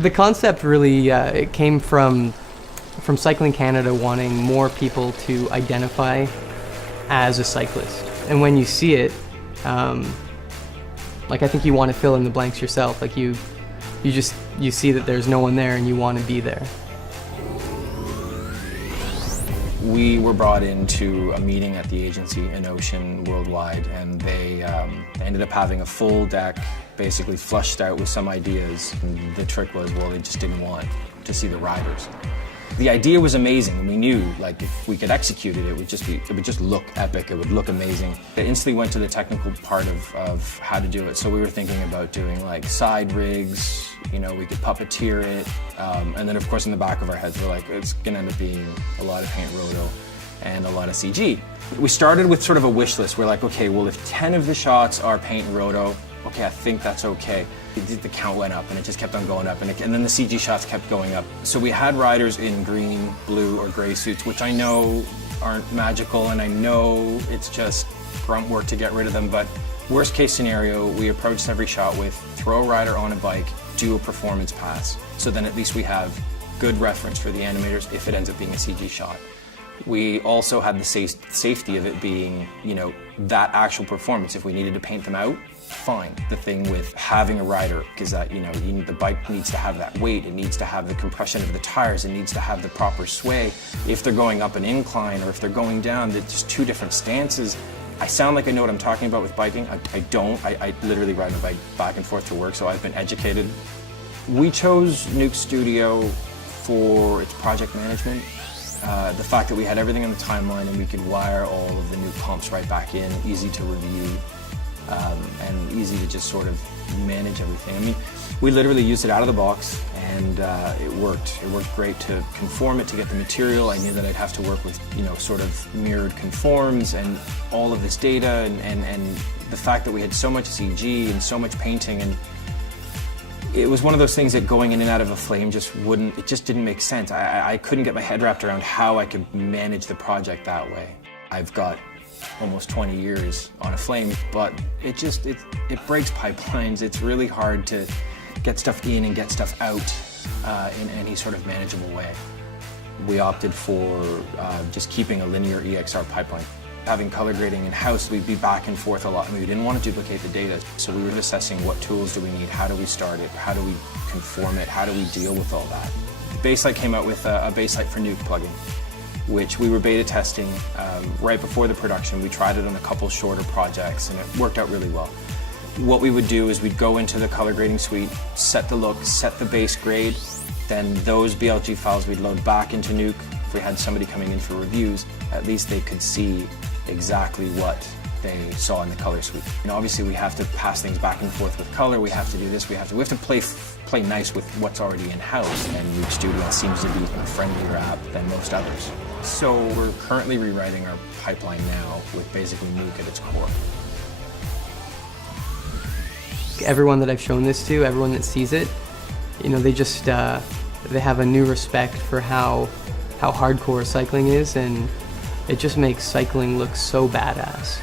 The concept really it came from Cycling Canada wanting more people to identify as a cyclist. And when you see it, like I think you want to fill in the blanks yourself. Like you see that there's no one there and you want to be there. We were brought into a meeting at the agency in Ocean Worldwide, and they ended up having a full deck, basically flushed out with some ideas. And the trick was, well, they just didn't want to see the riders. The idea was amazing, and we knew, like, if we could execute it, it would just look epic. It would look amazing. It instantly went to the technical part of how to do it. So we were thinking about doing like side rigs. You know, we could puppeteer it, and then of course in the back of our heads we're like, it's gonna end up being a lot of paint roto and a lot of CG. We started with sort of a wish list. We're like, okay, well, if 10 of the shots are paint and roto, okay, I think that's okay. The count went up and it just kept on going up, and then the CG shots kept going up. So we had riders in green, blue, or gray suits, which I know aren't magical, and I know it's just grunt work to get rid of them, but worst case scenario, we approached every shot with throw a rider on a bike, do a performance pass. So then at least we have good reference for the animators if it ends up being a CG shot. We also had the safety of it being, you know, that actual performance. If we needed to paint them out, fine. The thing with having a rider is that, you know, the bike needs to have that weight, it needs to have the compression of the tires, it needs to have the proper sway. If they're going up an incline or if they're going down, there's just two different stances. I sound like I know what I'm talking about with biking. I don't. I literally ride my bike back and forth to work, so I've been educated. We chose NUKE Studio for its project management. The fact that we had everything on the timeline and we could wire all of the new pumps right back in, easy to review, and easy to just sort of manage everything. I mean, we literally used it out of the box, and it worked. It worked great to conform it, to get the material. I knew that I'd have to work with, you know, sort of mirrored conforms and all of this data, and the fact that we had so much CG and so much painting, and it was one of those things that going in and out of a flame it just didn't make sense. I couldn't get my head wrapped around how I could manage the project that way. I've got almost 20 years on a flame, but it breaks pipelines. It's really hard to get stuff in and get stuff out in any sort of manageable way. We opted for just keeping a linear EXR pipeline. Having color grading in-house, we'd be back and forth a lot, and we didn't want to duplicate the data. So we were assessing what tools do we need, how do we start it, how do we conform it, how do we deal with all that. Baselight came out with a Baselight for NUKE plugin, which we were beta testing right before the production. We tried it on a couple shorter projects, and it worked out really well. What we would do is we'd go into the color grading suite, set the look, set the base grade, then those BLG files we'd load back into NUKE. If we had somebody coming in for reviews, at least they could see exactly what they saw in the color suite. And obviously we have to pass things back and forth with color, we have to do this, we have to play nice with what's already in-house, and NUKE Studio seems to be a friendlier app than most others. So we're currently rewriting our pipeline now with basically NUKE at its core. Everyone that I've shown this to, everyone that sees it, you know, they just they have a new respect for how hardcore cycling is, and it just makes cycling look so badass.